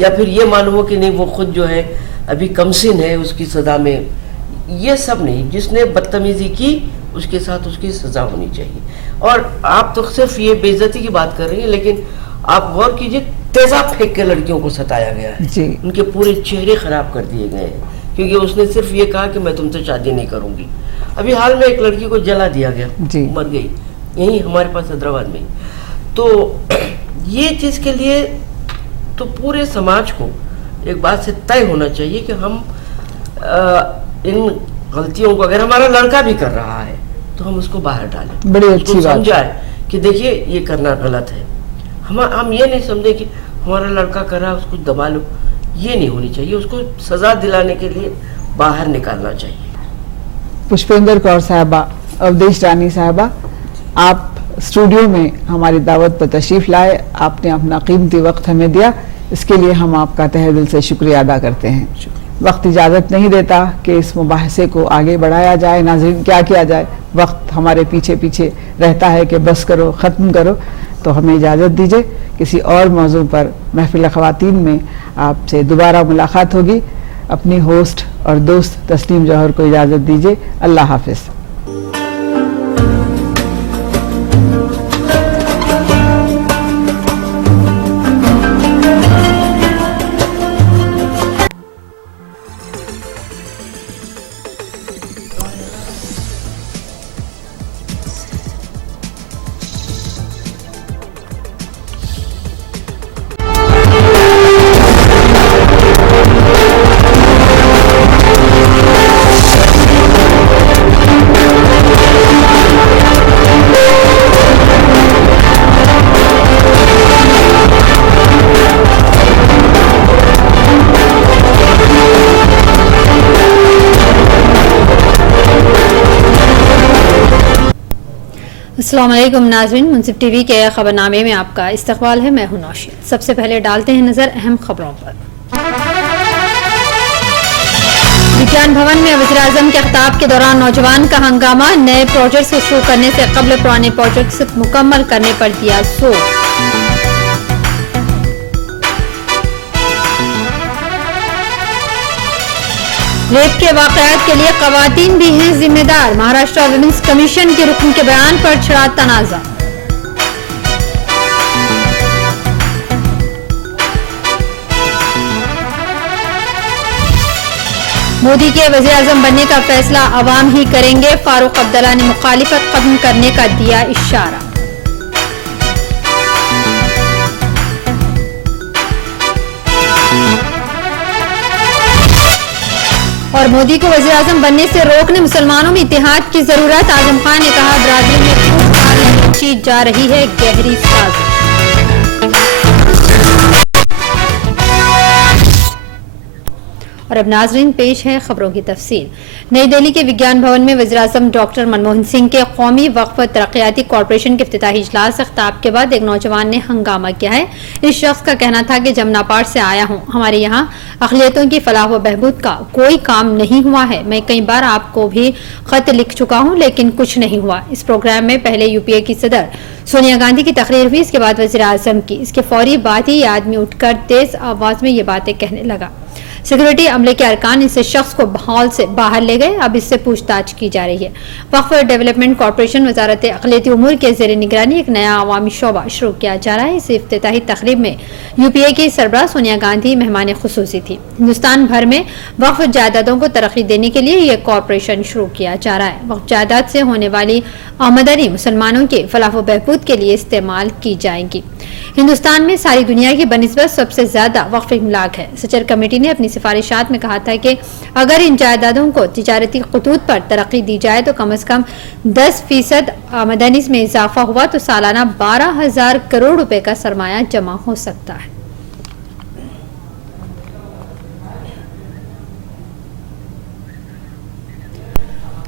या फिर ये मालूम हो कि नहीं वो खुद जो है अभी कमसिन है, उसकी सजा में, ये सब नहीं। जिसने बदतमीजी की उसके साथ उसकी सजा होनी चाहिए। और आप तो सिर्फ ये बेइज्जती की बात कर रही हैं, लेकिन आप गौर कीजिए, तेजाब फेंक के लड़कियों को सताया गया है जी। उनके पूरे चेहरे खराब कर दिए गए हैं, क्योंकि उसने सिर्फ ये कहा कि मैं तुमसे शादी नहीं करूंगी। अभी हाल में एक लड़की को जला दिया गया, मर गई, यही हमारे पास हैदराबाद में। तो ये चीज के लिए तो पूरे समाज को एक बात से तय होना चाहिए कि हम इन गलतियों को, अगर हमारा लड़का भी कर रहा है तो हम उसको बाहर डालें, बड़ी अच्छी बात समझाए कि देखिए ये करना गलत है। हम ये नहीं समझे कि हमारा लड़का कर रहा है उसको दबा लो, ये नहीं होनी चाहिए। उसको सजा दिलाने के लिए बाहर निकालना चाहिए। पुष्पेंद्र कौर साहबा, अवधेश रानी साहबा, आप स्टूडियो में हमारी दावत पर तशरीफ लाए, आपने अपना कीमती वक्त हमें दिया, इसके लिए हम आपका तहे दिल से शुक्रिया अदा करते हैं। वक्त इजाज़त नहीं देता कि इस मुबाहसे को आगे बढ़ाया जाए। नाज़रीन, क्या किया जाए, वक्त हमारे पीछे पीछे रहता है कि बस करो, ख़त्म करो। तो हमें इजाज़त दीजिए, किसी और मौजू पर महफिल ख़वातीन में आपसे दोबारा मुलाकात होगी। अपनी होस्ट और दोस्त तस्लीम जौहर को इजाज़त दीजिए। अल्लाह हाफ़िज़। अस्सलाम वालेकुम नाज़रीन, मुंसिफ टीवी के खबरनामे में आपका इस्तकबाल है। मैं हूं नौशीन। सबसे पहले डालते हैं नजर अहम खबरों पर। विज्ञान भवन में वज़ीर आज़म के खिताब के दौरान नौजवान का हंगामा, नए प्रोजेक्ट्स को शुरू करने से कबल पुराने प्रोजेक्ट्स मुकम्मल करने पर दिया जोर। रेप के वाक़यात के लिए ख़वातीन भी हैं जिम्मेदार, महाराष्ट्र विमेंस कमीशन के रुकन के बयान पर छिड़ा तनाज़ा। मोदी के वज़ीर आज़म बनने का फैसला अवाम ही करेंगे, फारूक अब्दुल्ला ने मुखालिफत खत्म करने का दिया इशारा। और मोदी को वज़ीर आज़म बनने से रोकने मुसलमानों में इत्तेहाद की जरूरत, आजम खान ने कहा बरादरी में खूब खींची जा रही है गहरी साजिश। और अब नाजरीन पेश है खबरों की तफसील। नई दिल्ली के विज्ञान भवन में वज़ीर आज़म डॉक्टर मनमोहन सिंह के कौमी वक्फ तरक्याती कॉरपोरेशन के इफ्तिताही इजलास से खिताब के बाद एक नौजवान ने हंगामा किया है। इस शख्स का कहना था कि जब नापार्ट से आया हूँ, हमारे यहाँ अक़लियतों की फलाह व बहबूद का कोई काम नहीं हुआ है। मैं कई बार आपको भी खत लिख चुका हूँ, लेकिन कुछ नहीं हुआ। इस प्रोग्राम में पहले यूपीए की सदर सोनिया गांधी की तकरीर हुई, इसके बाद वज़ीर आज़म की। इसके फौरी बाद ही ये आदमी उठकर तेज आवाज में ये बातें कहने लगा। सिक्योरिटी अमले के अरकान इस शख्स को हॉल से बाहर ले गए। अब इससे पूछताछ की जा रही है। वक्फ डेवलपमेंट कॉर्पोरेशन वजारत अक़लियती उमूर के ज़ेर निगरानी एक नया अवामी शोबा शुरू किया जा रहा है। इस इफ्तिताही तकरीब में यूपीए की सरबराह सोनिया गांधी मेहमान खुसूसी थी। हिंदुस्तान भर में वक्फ जायदादों को तरक्की देने के लिए यह कॉर्पोरेशन शुरू किया जा रहा है। वक्फ जायदाद से होने वाली आमदनी मुसलमानों के फलाह व बहबूद के लिए इस्तेमाल की जाएगी। हिंदुस्तान में सारी दुनिया की बनिस्बत सबसे ज्यादा वक्फ इमलाक है। सचर कमेटी ने अपनी सिफारिशात में कहा था कि अगर इन जायदादों को तिजारती खतूत पर तरक्की दी जाए तो कम से कम 10% आमदनी में इजाफा हुआ तो सालाना 12,000 करोड़ रुपए का सरमाया जमा हो सकता है।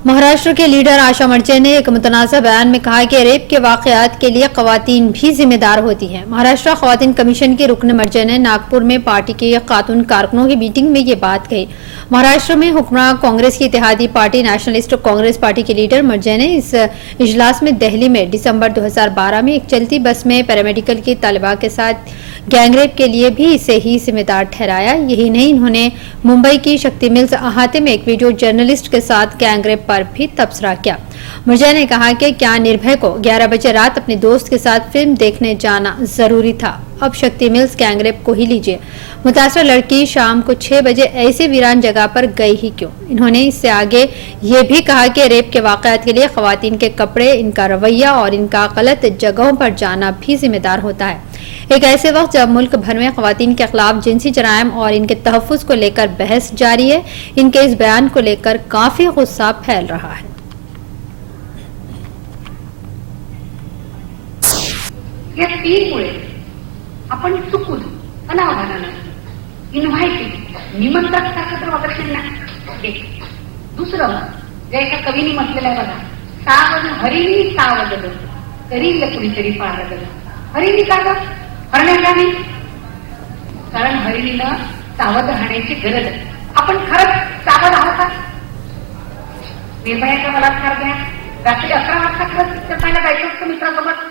महाराष्ट्र के लीडर आशा मर्चे ने एक मुतनाज़ा बयान में कहा कि रेप के वाक़यात के लिए ख़वातीन भी जिम्मेदार होती हैं। महाराष्ट्र ख़वातीन कमीशन के रुकन मर्चे ने नागपुर में पार्टी के खातून कारकुनों की मीटिंग में ये बात कही। महाराष्ट्र में हुक्मरान कांग्रेस की इत्तेहादी पार्टी नेशनलिस्ट कांग्रेस पार्टी के लीडर मर्जे ने इस इजलास में दिल्ली में दिसंबर 2012 में एक चलती बस में पैरामेडिकल की तालिबा के साथ गैंगरेप के लिए भी इसे ही जिम्मेदार ठहराया। यही नहीं, इन्होंने मुंबई की शक्ति मिल्स अहाते में एक वीडियो जर्नलिस्ट के साथ गैंगरेप पर भी तबसरा किया। मिर्जा ने कहा कि क्या निर्भय को 11 बजे रात अपने दोस्त के साथ फिल्म देखने जाना जरूरी था? अब शक्ति मिल्स गैंगरेप को ही लीजिए, मुतासरा लड़की शाम को 6 बजे ऐसे वीरान जगह पर गई ही क्यों? इन्होंने इससे आगे ये भी कहा कि रेप के वाकयात के लिए खवातीन के कपड़े, इनका रवैया और इनका गलत जगहों पर जाना भी जिम्मेदार होता है। एक ऐसे वक्त जब मुल्क भर में खवातीन के खिलाफ जिनसी जराइम और इनके तहफ्फुज को लेकर बहस जारी है, इनके इस बयान को लेकर काफी गुस्सा फैल रहा है। या तीनमुळे आपण चुकून अनावधानानं इन्व्हायटिंग निमंत्रक सारखं तर वागत नाही ना. एक दुसरं जे एका कवीने म्हटलेलं आहे बघा, सावध हरिणी सावध तरी कुणीतरी पारद. हरिणी का ग? हरण्या का नाही? कारण हरिणीनं सावध राहण्याची गरज आहे. आपण खरंच सावध आहोत का? निर्भयाचा बलात्कार घ्या, रात्री 11 वाजता खरंच पिक्चर पाहायला जायचं असतं मित्रासोबत.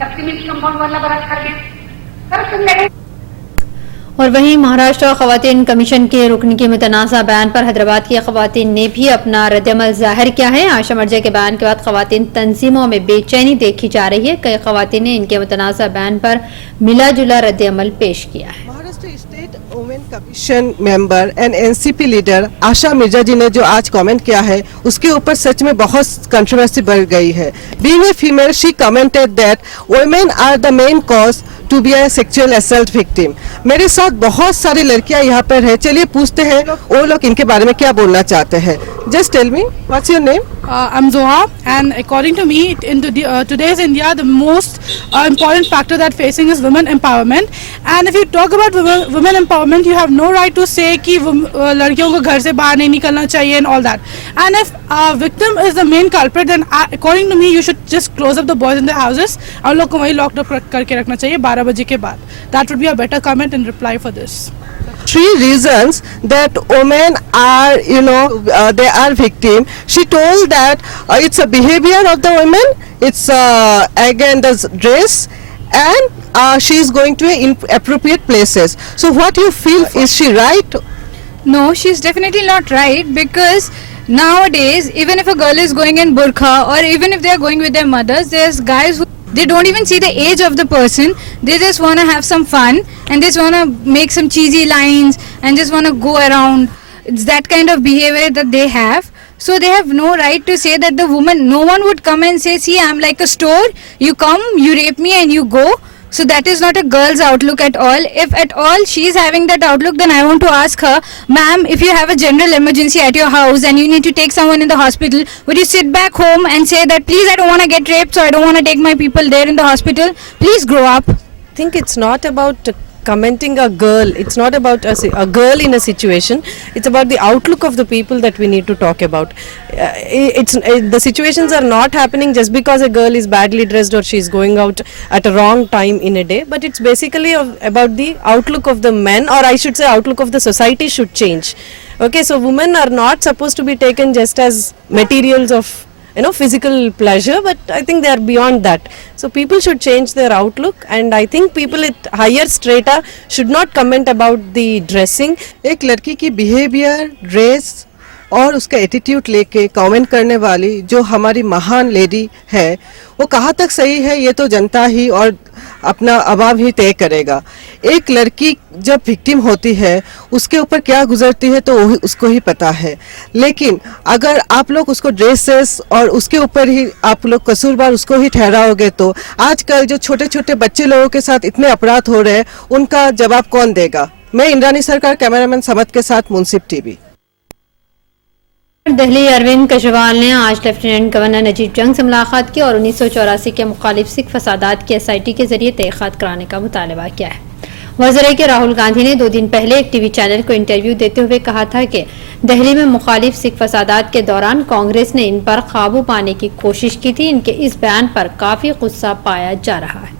शक्ति मिल्स कंपाउंड वाला बलात्कार घ्या, खरंच संध्याकाळी. और वहीं महाराष्ट्र खवातीन कमीशन के रुकन के मुतनाज़ा बयान पर हैदराबाद की खवातीन ने भी अपना रद्दअमल जाहिर किया है। आशा मर्जा के बयान के बाद खवातीन तंजीमों में बेचैनी देखी जा रही है। कई खवातीन ने इनके मुतनाज़ा बयान पर मिला जुला रद्दअमल पेश किया है। Maharashtra state women commission member and NCP leader Asha Mirza ji ने जो आज कमेंट किया है, उसके ऊपर सच में बहुत कंट्रोवर्सी बढ़ गई है। Being a female, she commented that women are the main cause to be a sexual assault victim. मेरे साथ बहुत सारी लड़कियां यहाँ पर है, चलिए पूछते हैं वो लोग इनके बारे में क्या बोलना चाहते हैं। Just tell me, what's your name? I'm Zoha, and according to me, in today's India, the most important factor that facing is women empowerment. And if you talk about women empowerment, you have no right to say कि लड़कियों को घर से बाहर नहीं निकलना चाहिए and all that. And if a victim is the main culprit, then according to me, you should just close up the boys in the houses. और लोग को वही locked up करके रखना चाहिए 12 बजे के बाद. That would be a better comment and reply for this. 3 reasons that women are, they are victim. She told that it's a behavior of the women, it's again the dress, and she is going to inappropriate places. So what you feel, is she right? No, she's definitely not right, because nowadays even if a girl is going in burqa or even if they are going with their mothers, there's guys who they don't even see the age of the person. They just want to have some fun and just want to make some cheesy lines and just want to go around. It's that kind of behavior that they have. So they have no right to say that the woman, no one would come and say, see, I'm like a store, you come, you rape me and you go. So that is not a girl's outlook at all. If at all she is having that outlook, then I want to ask her, ma'am, if you have a general emergency at your house and you need to take someone in the hospital, would you sit back home and say that, please, I don't want to get raped, so I don't want to take my people there in the hospital? Please grow up. I think it's not about commenting a girl. It's not about a girl in a situation. It's about the outlook of the people that we need to talk about. The situations are not happening just because a girl is badly dressed or she's going out at a wrong time in a day, but it's basically about the outlook of the men, or I should say outlook of the society should change. Okay, so women are not supposed to be taken just as materials of physical pleasure, but I think they are beyond that. So people should change their outlook, and I think people at higher strata should not comment about the dressing. एक लड़की की behaviour, dress और उसका attitude लेके comment करने वाली जो हमारी महान लेडी है, वो कहाँ तक सही है ये तो जनता ही और अपना अभाव ही तय करेगा। एक लड़की जब विक्टिम होती है उसके ऊपर क्या गुजरती है तो वही उसको ही पता है। लेकिन अगर आप लोग उसको ड्रेसेस और उसके ऊपर ही आप लोग कसूरवार उसको ही ठहराओगे तो आजकल जो छोटे छोटे बच्चे लोगों के साथ इतने अपराध हो रहे हैं उनका जवाब कौन देगा। मैं इंद्रानी सरकार, कैमरामैन समत के साथ मुंसिफ टीवी। दिल्ली अरविंद केजरीवाल ने आज लेफ्टिनेंट गवर्नर नजीब जंग से मुलाकात की और 1984 के मुखालिफ सिख फसादात की SIT के जरिए तहकीकात कराने का मुतालबा किया है। वज़ीर के राहुल गांधी ने 2 दिन पहले एक टीवी चैनल को इंटरव्यू देते हुए कहा था कि दिल्ली में मुखालिफ सिख फसादात के दौरान कांग्रेस ने इन पर काबू पाने की कोशिश की थी। इनके इस बयान पर काफी गुस्सा पाया जा रहा है।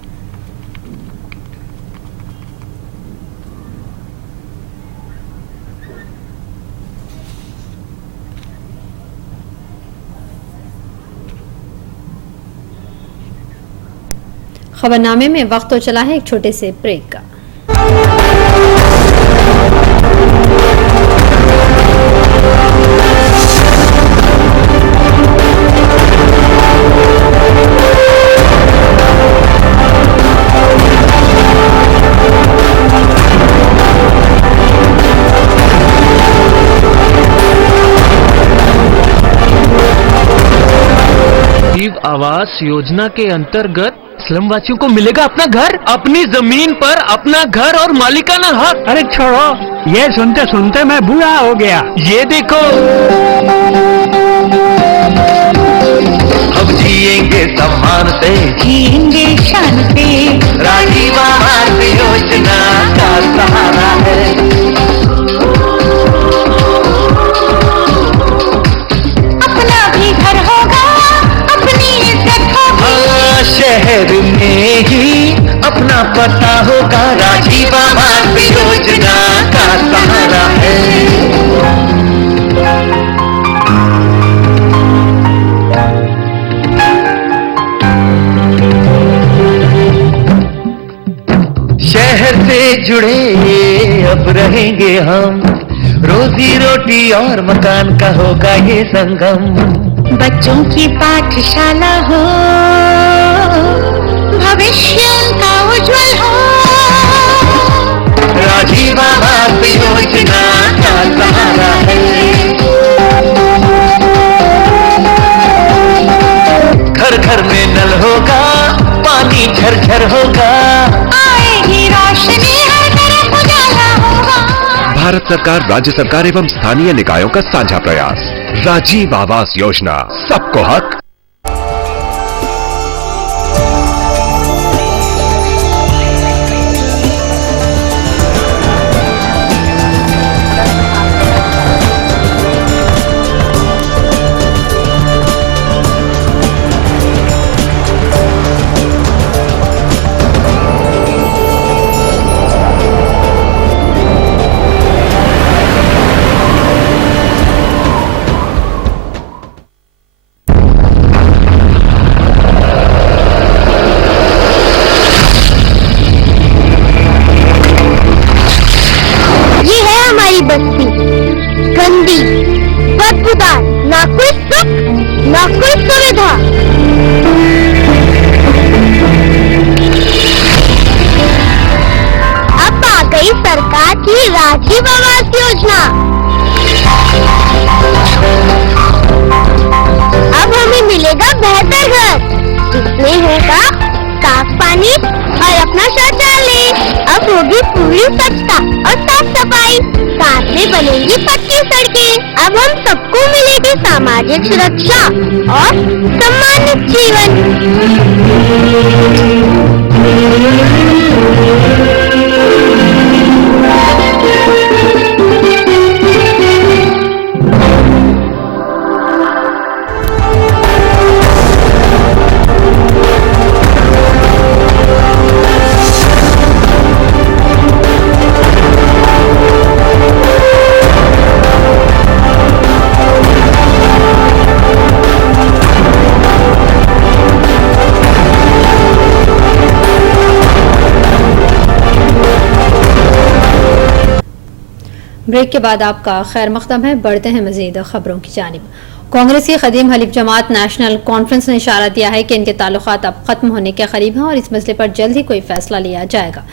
खबरनामे में वक्त तो चला है एक छोटे से ब्रेक का। आवास योजना के अंतर्गत स्लम वासियों को मिलेगा अपना घर, अपनी जमीन पर अपना घर और मालिकाना हक। अरे छोड़ो, ये सुनते सुनते मैं बूढ़ा हो गया। ये देखो, अब जिएंगे सम्मान से, जिएंगे शान से, राजीव आवास योजना का सहारा है। अपना भी घर होगा, अपनी इज्जत होगी, शहर में ही अपना पता होगा, राजीव आवास योजना का सहारा है। शहर से जुड़े अब रहेंगे हम, रोजी रोटी और मकान का होगा ये संगम। बच्चों की पाठशाला हो, भविष्य उनका उज्जवल हो, राजीव आवास योजना का सहारा है। घर घर में नल होगा, पानी झरझर होगा, आएगी रोशनी, हर तरफ उजाला होगा। भारत सरकार, राज्य सरकार एवं स्थानीय निकायों का साझा प्रयास, राजीव आवास योजना, सबको हक। बस्ती गंदी, बदबूदार, ना कोई सुख ना कोई सुविधा। अब आ गई सरकार की राजीव आवास योजना। अब हमें मिलेगा बेहतर घर, जिसमें होगा साफ पानी और अपना शौचालय। अब होगी पूरी स्वच्छता और साफ सफाई, साथ में बनेंगी पक्की सड़कें। अब हम सबको मिलेगी सामाजिक सुरक्षा और सम्मानित जीवन। ब्रेक के बाद आपका खैर मकदम है। बढ़ते हैं मजीद खबरों की जानिब। कांग्रेस की खदीम हलीफ जमात नेशनल कॉन्फ्रेंस ने इशारा दिया है कि इनके ताल्लुकात अब खत्म होने के करीब हैं और इस मसले पर जल्द ही कोई फैसला लिया जाएगा।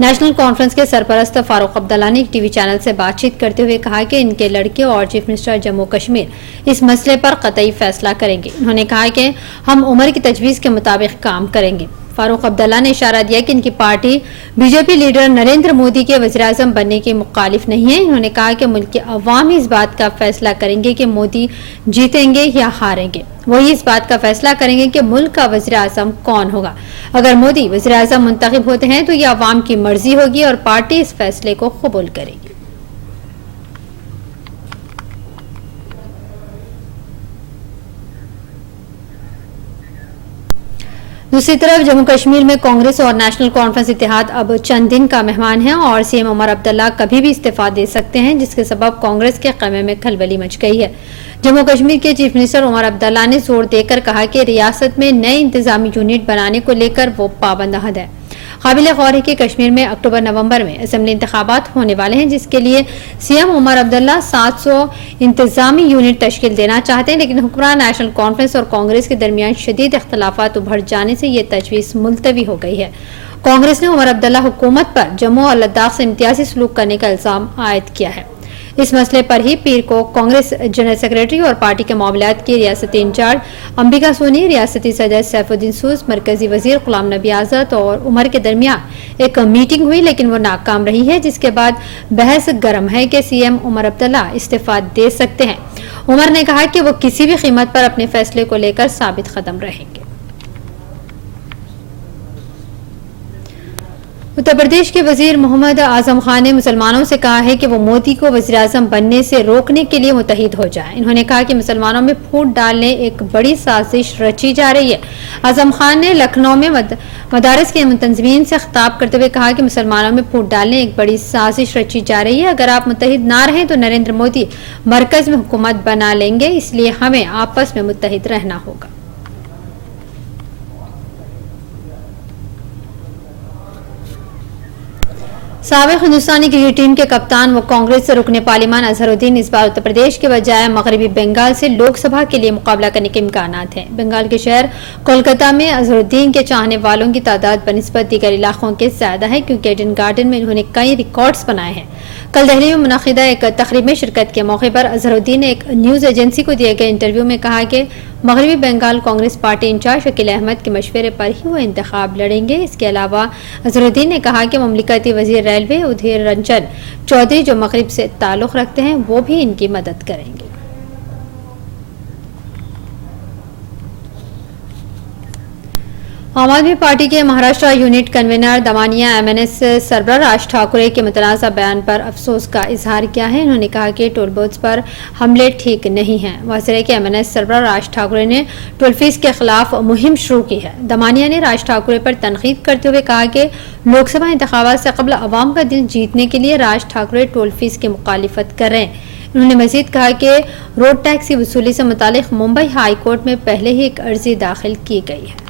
नेशनल कॉन्फ्रेंस के सरपरस्त फारूक अब्दुल्ला ने एक टीवी चैनल से बातचीत करते हुए कहा कि इनके लड़के और चीफ मिनिस्टर जम्मू कश्मीर इस मसले पर कतई फैसला करेंगे। उन्होंने कहा कि हम उम्र की तजवीज के मुताबिक काम करेंगे। फारूक अब्दुल्ला ने इशारा दिया कि इनकी party BJP leader Narendra Modi के वज़ीर-ए-आज़म बनने के मुखालिफ नहीं है। उन्होंने कहा कि मुल्क के अवाम इस बात का फैसला करेंगे कि मोदी जीतेंगे या हारेंगे। वही इस बात का फैसला करेंगे कि मुल्क का वज़ीर-ए-आज़म कौन होगा। अगर मोदी वज़ीर-ए-आज़म मुंतखब होते हैं तो यह अवाम की मर्जी होगी और पार्टी इस फैसले को कबूल करेगी। दूसरी तरफ जम्मू कश्मीर में कांग्रेस और नेशनल कॉन्फ्रेंस इत्तेहाद अब चंद दिन का मेहमान है और सीएम उमर अब्दुल्ला कभी भी इस्तीफा दे सकते हैं, जिसके सबब कांग्रेस के क़ैमे में खलबली मच गई है। जम्मू कश्मीर के चीफ मिनिस्टर उमर अब्दुल्ला ने जोर देकर कहा कि रियासत में नए इंतजामी यूनिट बनाने को लेकर वो पाबंद अहद है। काबिल गौर है कि कश्मीर में अक्टूबर-नवंबर में असेंबली इंतखाबात होने वाले हैं, जिसके लिए सीएम उमर अब्दुल्ला 700 इंतजामी यूनिट तश्कील देना चाहते हैं, लेकिन हुक्मरान नेशनल कॉन्फ्रेंस और कांग्रेस के दरमियान शदीद इख्तलाफात उभर जाने से ये तजवीज़ मुलतवी हो गई है। कांग्रेस ने उमर अब्दुल्ला हुकूमत पर जम्मू और लद्दाख से इम्तियाजी सलूक करने का इल्जाम आयद किया है। इस मसले पर ही पीर को कांग्रेस जनरल सेक्रेटरी और पार्टी के मामलात की रियासती इंचार्ज अंबिका सोनी, रियासती सदर सैफुद्दीन सूद, मरकजी वजीर गुलाम नबी आज़ाद और उमर के दरमियान एक मीटिंग हुई, लेकिन वो नाकाम रही है, जिसके बाद बहस गर्म है कि सीएम उमर अब्दुल्ला इस्तीफा दे सकते हैं। उमर ने कहा कि वो किसी भी कीमत पर अपने फैसले को लेकर साबित कदम रहेंगे। उत्तर प्रदेश के वजीर मोहम्मद आजम खान ने मुसलमानों से कहा है कि वो मोदी को वज़ीर-ए-आज़म बनने से रोकने के लिए मुत्तहिद हो जाएं। इन्होंने कहा कि मुसलमानों में फूट डालने एक बड़ी साजिश रची जा रही है। आजम खान ने लखनऊ में मदारिस के मुतंज़मीन से खिताब करते हुए कहा कि मुसलमानों में फूट डालने एक बड़ी साजिश रची जा रही है। अगर आप मुत्तहिद ना रहें तो नरेंद्र मोदी मरकज में हुकूमत बना लेंगे, इसलिए हमें आपस में मुत्तहिद रहना होगा। साबिक़ हिंदुस्तानी क्रिकेट टीम के कप्तान व कांग्रेस से रुकने पार्लिमान अजहरुद्दीन इस बार उत्तर प्रदेश के बजाय मगरबी बंगाल से लोकसभा के लिए मुकाबला करने के इम्कानात हैं। बंगाल के शहर कोलकाता में अजहरुद्दीन के चाहने वालों की तादाद बनिस्बत दीगर इलाकों के ज्यादा है, क्योंकि एडन गार्डन में उन्होंने कई रिकॉर्ड्स बनाए हैं। कल दिल्ली में मुनक़िदा एक तकरीब में शिरकत के मौके पर अजहरुद्दीन ने एक न्यूज़ एजेंसी को दिए गए इंटरव्यू में कहा कि मगरबी बंगाल कांग्रेस पार्टी इंचार्ज शकील अहमद के मशवरे पर ही वो इंतखाब लड़ेंगे। इसके अलावा अजहरुद्दीन ने कहा कि ममलिकती वजीर रेलवे उधीर रंजन चौधरी जो मगरब से ताल्लुक़ रखते हैं वो भी इनकी मदद करेंगे। आम आदमी पार्टी के Maharashtra unit convener Damania MNS सरबराह राज ठाकरे के मुतनाज़ा बयान पर अफसोस का इजहार किया है। उन्होंने कहा कि टोल बूथ्स पर हमले ठीक नहीं हैं। वाज़ेह है कि एमएनएस सरबराह राज ठाकरे ने टोल फीस के खिलाफ मुहिम शुरू की है। दमानिया ने राज ठाकरे पर तनकीद करते हुए कहा कि लोकसभा इंतखाबात से कबल अवाम का दिल जीतने के लिए राज ठाकरे टोल फीस की मुखालिफत कर रहे हैं। उन्होंने मजीद कहा कि रोड टैक्स की वसूली से मुतालिक मुंबई हाई कोर्ट में पहले ही एक अर्जी दाखिल की गई है।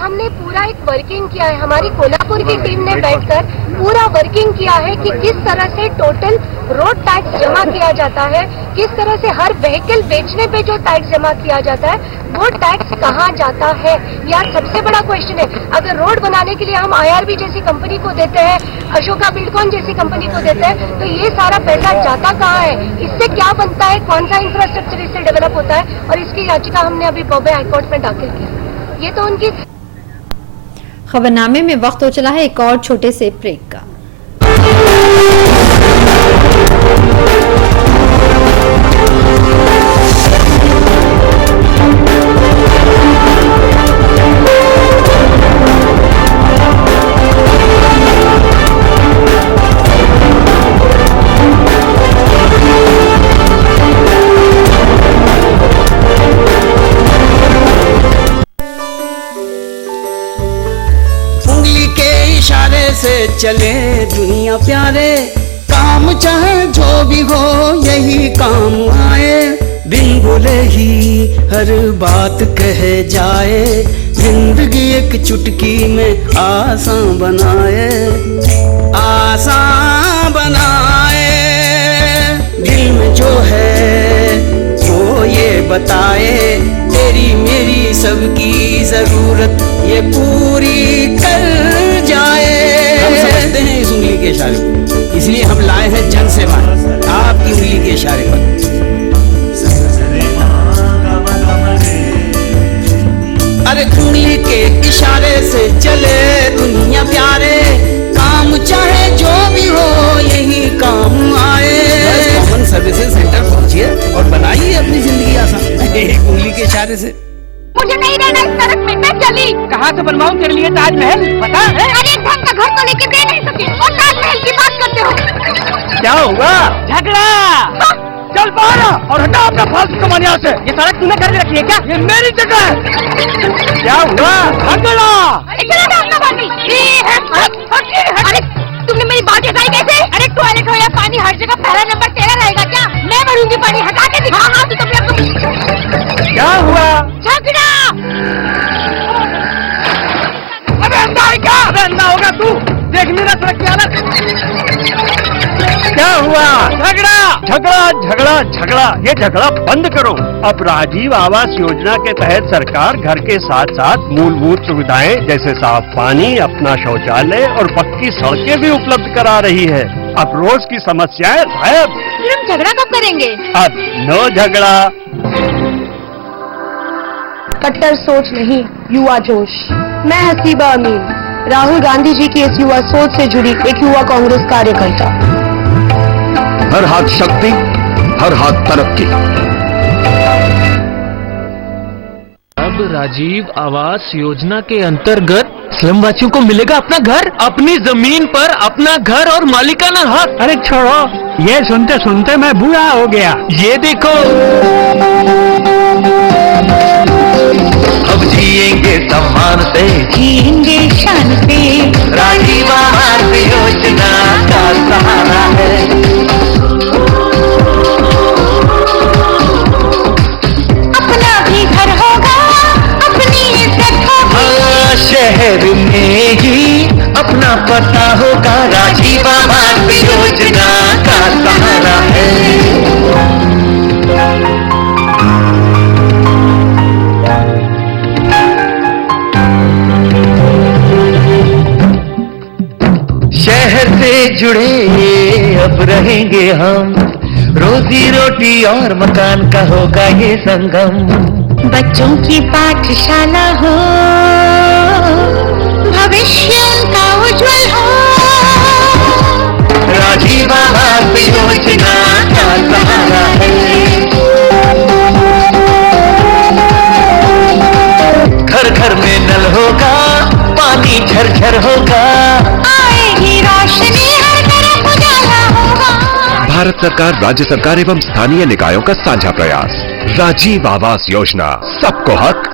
हमने पूरा एक वर्किंग किया है, हमारी कोल्हापुर की टीम ने बैठकर पूरा वर्किंग किया है कि किस तरह से टोटल रोड टैक्स जमा किया जाता है, किस तरह से हर व्हीकल बेचने पे जो टैक्स जमा किया जाता है वो टैक्स कहाँ जाता है। यार सबसे बड़ा क्वेश्चन है, अगर रोड बनाने के लिए हम IRB जैसी कंपनी को देते हैं, अशोका बिल्डकॉन जैसी कंपनी को देते हैं, तो ये सारा पैसा जाता कहाँ है, इससे क्या बनता है, कौन सा इंफ्रास्ट्रक्चर इससे डेवलप होता है। और इसकी याचिका हमने अभी बॉम्बे हाईकोर्ट में दाखिल की। ये तो उनकी खबरनामे में वक्त हो चला है एक और छोटे से ब्रेक का। से चले दुनिया प्यारे, काम चाहे जो भी हो यही काम आए, बिन बोले ही हर बात कह जाए, जिंदगी एक चुटकी में आसान बनाए, आसान बनाए। दिल में जो है वो ये बताए, तेरी मेरी सबकी जरूरत ये पूरी कर जाए। हम समझते हैं इस उंगली के इशारे को, इसलिए हम लाए हैं जन सेवा आपकी उंगली के इशारे पर। अरे उंगली के इशारे से चले दुनिया प्यारे, काम चाहे जो भी हो यही काम आए। कॉमन सर्विसेज सेंटर पहुंचिए और बनाइए अपनी जिंदगी आसान एक उंगली के इशारे से। मुझे नहीं रहना इस सड़क में, मैं चली। कहाँ से बनवाऊं तेरे लिए ताजमहल, पता है? अरे एक ढंग का घर तो लेके दे नहीं सके और ताजमहल की बात करते हो। क्या हुआ? झगड़ा। चल बाहर आ और हटा अपना फालतू कमान यहाँ से। ये सड़क तूने कर रखी है क्या? ये मेरी जगह है। क्या हुआ? झगड़ा। अरे तुमने मेरी बात हटाई कैसे? अरे टॉयलेट हो या पानी हर जगह पहला नंबर तेरा रहेगा क्या? मैं भरूंगी पानी, हटा के दिखा। हाँ तो तुमने अपना क्या हुआ? झगड़ा। अबे अंधा है क्या? अबे अंधा होगा तू, देख मेरा सड़क की हालत। क्या हुआ? झगड़ा झगड़ा झगड़ा झगड़ा। ये झगड़ा बंद करो। अब राजीव आवास योजना के तहत सरकार घर के साथ साथ मूलभूत सुविधाएं जैसे साफ पानी, अपना शौचालय और पक्की सड़कें भी उपलब्ध करा रही है। अब रोज की समस्याएं गायब। फिर हम झगड़ा कब करेंगे? अब नो झगड़ा। कट्टर सोच नहीं, युवा जोश। मैं हसीबा अमीन, राहुल गांधी जी की इस युवा सोच से जुड़ी एक युवा कांग्रेस कार्यकर्ता। हर हाथ शक्ति, हर हाथ तरक्की। अब राजीव आवास योजना के अंतर्गत स्लम वासियों को मिलेगा अपना घर, अपनी जमीन पर अपना घर और मालिकाना हक। अरे छोड़ो, ये सुनते सुनते मैं बूढ़ा हो गया। ये देखो, अब जिएंगे सम्मान से, जिएंगे शान से। राजीव आवास योजना का सहारा है। अपना भी घर होगा, अपनी इज्जत होगी। शहर में ही अपना पता होगा, राजीव आवास योजना का सहारा है। शहर से जुड़े अब रहेंगे हम, रोजी रोटी और मकान का होगा ये संगम। बच्चों की पाठशाला हो, भविष्य उनका उज्जवल हो। राजीव आवास योजना का सहारा है। घर घर में नल होगा, पानी झरझर होगा, आएगी रोशनी, हर तरफ उजाला होगा। भारत सरकार, राज्य सरकार एवं स्थानीय निकायों का साझा प्रयास। राजीव आवास योजना, सबको हक।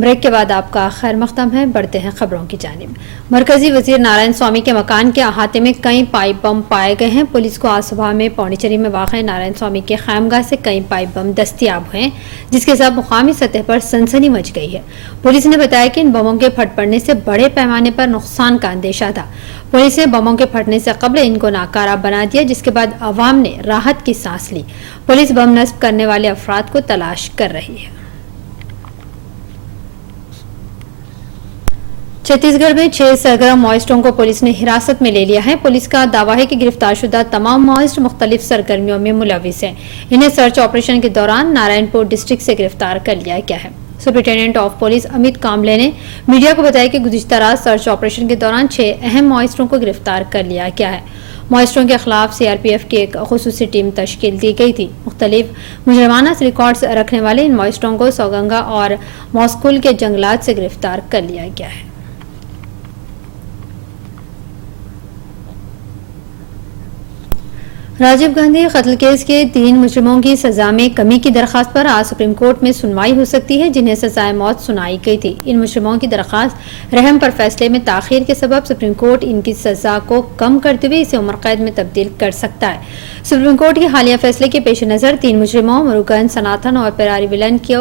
ब्रेक के बाद आपका खैर मख्तम है। बढ़ते हैं खबरों की जानिब। मरकजी वजीर नारायण स्वामी के मकान के अहाते में कई पाइप बम पाए गए हैं। पुलिस को आज सुबह में पौंडीचेरी में वाक़ नारायण स्वामी के खैमगाह से कई पाइप बम दस्तियाब हुए, जिसके साथ मुकामी सतह पर सनसनी मच गई है। पुलिस ने बताया कि इन बमों के फट पड़ने से बड़े पैमाने पर नुकसान का अंदेशा था। पुलिस ने बमों के फटने से कबल इनको नाकारा बना दिया, जिसके बाद अवाम ने राहत की सांस ली। पुलिस बम नस्ब करने वाले अफराद को तलाश कर रही है। छत्तीसगढ़ में 6 सरगर्म माओइस्टों को पुलिस ने हिरासत में ले लिया है। पुलिस का दावा है कि गिरफ्तारशुदा तमाम माओइस्ट मुख्तलिफ सरगर्मियों में मुलविस हैं। इन्हें सर्च ऑपरेशन के दौरान नारायणपुर डिस्ट्रिक्ट से गिरफ्तार कर लिया गया है। सुपरिटेंडेंट ऑफ पुलिस अमित कामले ने मीडिया को बताया कि गुज़िश्ता रात सर्च ऑपरेशन के दौरान 6 अहम माओइस्टों को गिरफ्तार कर लिया गया है। माओइस्टों के खिलाफ सीआरपीएफ की एक खुसूसी टीम तश्कील दी गई थी। मुख्तलिफ मुजरमाना रिकॉर्ड्स रखने वाले इन माओइस्टों को सौगंगा और मॉस्कुल के जंगलात से गिरफ्तार कर लिया गया है। राजीव गांधी कत्ल केस के 3 मुजरिमों की सजा में कमी की दरखास्त पर आज सुप्रीम कोर्ट में सुनवाई हो सकती है, जिन्हें सजाए मौत सुनाई गई थी। इन मुजरिमों की दरखास्त रहम पर फैसले में ताखीर के सबब सुप्रीम कोर्ट इनकी सजा को कम करते हुए इसे उम्र कैद में तब्दील कर सकता है। सुप्रीम कोर्ट के हालिया फैसले के पेश नज़र 3 मुजरिमों मुरुगन, सनातन और पेरारी विलन की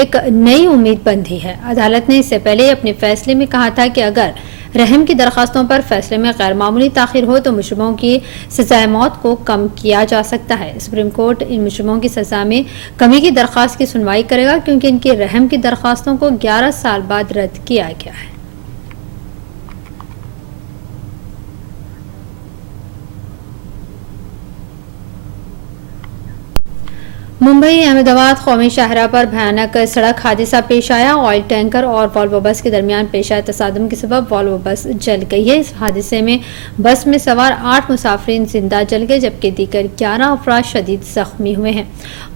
एक नई उम्मीद बंधी है। अदालत ने इससे पहले अपने फैसले में कहा था कि अगर रहम की दरखास्तों पर फैसले में गैर मामूली ताखिर हो तो मुजरिमों की सजाए मौत को कम किया जा सकता है। सुप्रीम कोर्ट इन मुजरिमों की सजा में कमी की दरखास्त की सुनवाई करेगा, क्योंकि इनकी रहम की दरखास्तों को 11 साल बाद रद्द किया गया है। मुंबई अहमदाबाद कौमी शाहराह पर भयानक सड़क हादसा पेश आया। ऑयल टैंकर और वॉल्वो बस के दरमियान पेश आए तसादम के सबब वॉल्वो बस जल गई है। इस हादसे में बस में सवार 8 मुसाफिरीन जिंदा जल गए जबकि दीगर 11 अफराद शदीद जख्मी हुए हैं।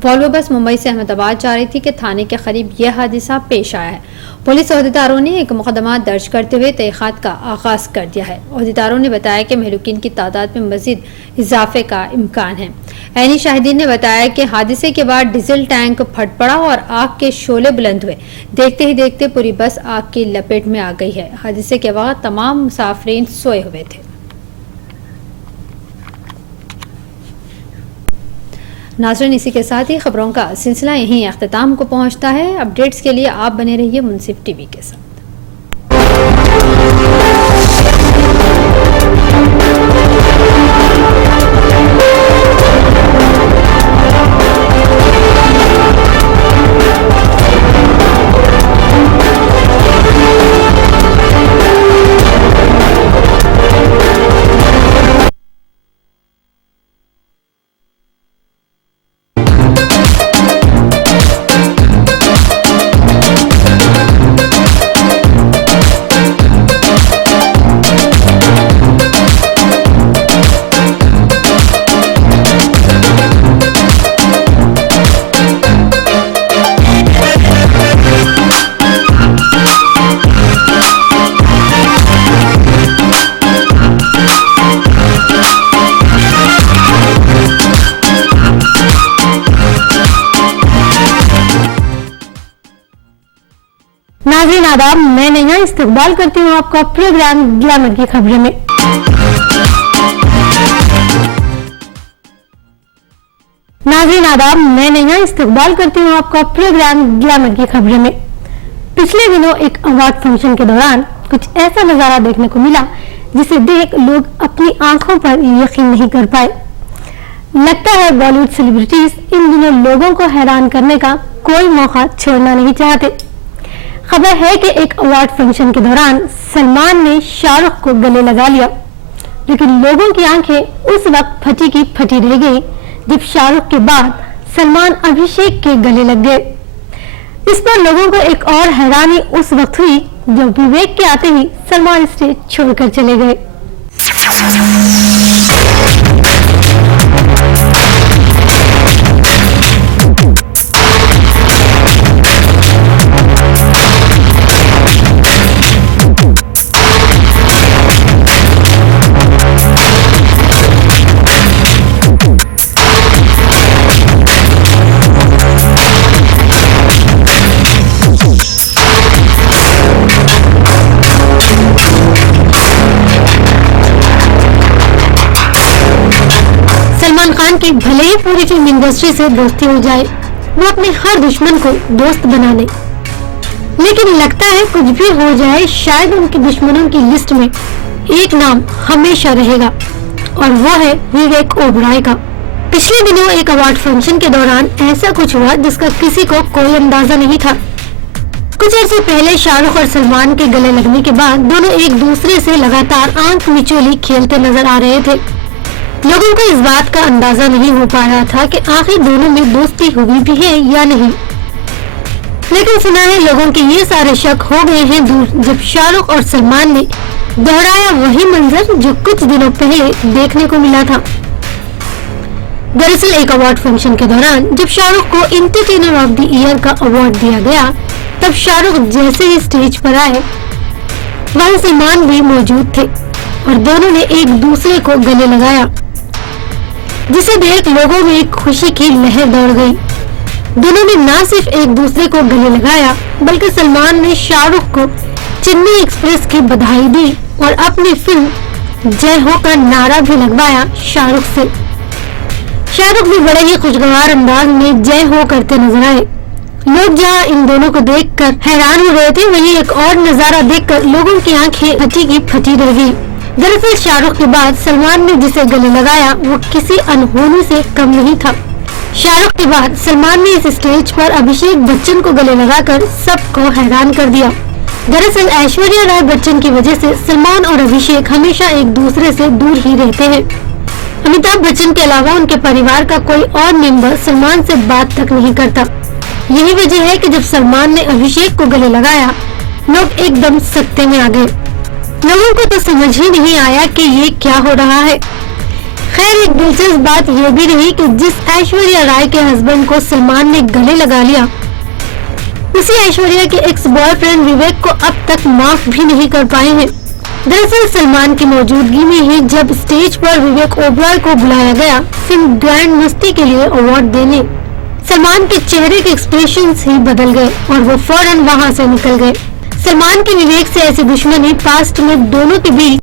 वॉल्वो बस मुंबई से अहमदाबाद जा रही थी कि थाने के करीब यह हादसा पेश आया है। पुलिस अहदेदारों ने एक मुकदमा दर्ज करते हुए तहकीकात का आगाज कर दिया है। अहदेदारों ने बताया कि महलूकीन की तादाद में मजीद इजाफे का इम्कान है। ऐनी शाहिदीन ने बताया कि हादसे के बाद डीजल टैंक फट पड़ा और आग के शोले बुलंद हुए। देखते ही देखते पूरी बस आग की लपेट में आ गई है। हादसे के वक्त तमाम मुसाफिरीन सोए हुए थे। नाज़रीन, इसी के साथ ही खबरों का सिलसिला यहीं अख्ताम को पहुंचता है। अपडेट्स के लिए आप बने रहिए मुंसिफ टीवी के साथ। नाज़रीन आदाब, मैं नेहा इस्तकबाल करती हूँ आपका प्रोग्राम ग्लैमर की खबरें में। नाज़रीन आदाब, मैं नेहा इस्तकबाल करती हूँ आपका प्रोग्राम ग्लैमर की खबरें में। पिछले दिनों एक अवार्ड फंक्शन के दौरान कुछ ऐसा नजारा देखने को मिला जिसे देख लोग अपनी आंखों पर यकीन नहीं कर पाए। लगता है बॉलीवुड सेलिब्रिटीज इन दिनों लोगों को हैरान करने का कोई मौका छोड़ना नहीं चाहते। खबर है कि एक अवार्ड फंक्शन के दौरान सलमान ने शाहरुख को गले लगा लिया, लेकिन लोगों की आंखें उस वक्त फटी की फटी रह गई जब शाहरुख के बाद सलमान अभिषेक के गले लग गए। इस पर लोगों को एक और हैरानी उस वक्त हुई जब विवेक के आते ही सलमान स्टेज छोड़कर चले गए। खान की भले ही पूरी फिल्म इंडस्ट्री से दोस्ती हो जाए, वो अपने हर दुश्मन को दोस्त बना ले, लेकिन लगता है कुछ भी हो जाए शायद उनके दुश्मनों की लिस्ट में एक नाम हमेशा रहेगा और वो है विवेक ओबराय का। पिछले दिनों एक अवार्ड फंक्शन के दौरान ऐसा कुछ हुआ जिसका किसी को कोई अंदाजा नहीं था। कुछ अर्से पहले शाहरुख और सलमान के गले लगने के बाद दोनों एक दूसरे से लगातार आंख मिचोली खेलते नजर आ रहे थे। लोगों को इस बात का अंदाजा नहीं हो पा रहा था कि आखिर दोनों में दोस्ती हुई भी है या नहीं, लेकिन सुना है लोगों के ये सारे शक हो गए हैं दूर जब शाहरुख और सलमान ने दोहराया वही मंजर जो कुछ दिनों पहले देखने को मिला था। दरअसल एक अवार्ड फंक्शन के दौरान जब शाहरुख को एंटरटेनर ऑफ द ईयर का अवार्ड दिया गया, तब शाहरुख जैसे ही स्टेज पर आए वहां सलमान भी मौजूद थे और दोनों ने एक दूसरे को गले लगाया, जिसे देख लोगों में खुशी की लहर दौड़ गई। दोनों ने न सिर्फ एक दूसरे को गले लगाया बल्कि सलमान ने शाहरुख को चेन्नई एक्सप्रेस की बधाई दी और अपनी फिल्म जय हो का नारा भी लगवाया शाहरुख से। शाहरुख भी बड़े ही खुशगवार अंदाज में जय हो करते नजर आए। लोग जहां इन दोनों को देखकर हैरान हो रहे थे, वहीं एक और नजारा देखकर लोगों की आंखें फटी की फटी रह गई। दरअसल शाहरुख के बाद सलमान ने जिसे गले लगाया वो किसी अनहोनी से कम नहीं था। शाहरुख के बाद सलमान ने इस स्टेज पर अभिषेक बच्चन को गले लगाकर सबको हैरान कर दिया। दरअसल ऐश्वर्या राय बच्चन की वजह से सलमान और अभिषेक हमेशा एक दूसरे से दूर ही रहते हैं। अमिताभ बच्चन के अलावा उनके परिवार का कोई और मेंबर सलमान से बात तक नहीं करता। यही वजह है कि जब सलमान ने अभिषेक को गले लगाया, लोग एकदम सत्ते में आ गए। लोगों को तो समझ ही नहीं आया कि ये क्या हो रहा है। खैर, एक दिलचस्प बात यह भी रही कि जिस ऐश्वर्या राय के हस्बैंड को सलमान ने गले लगा लिया, उसी ऐश्वर्या के एक्स बॉयफ्रेंड विवेक को अब तक माफ भी नहीं कर पाए हैं। दरअसल सलमान की मौजूदगी में ही जब स्टेज पर विवेक ओबरॉय को बुलाया गया फिल्म ग्रैंड मस्ती के लिए अवार्ड देने, सलमान के चेहरे के एक्सप्रेशंस ही बदल गए और वो फौरन वहां से निकल गए। सलमान की विवेक से ऐसी दुश्मनी पास्ट में दोनों के बीच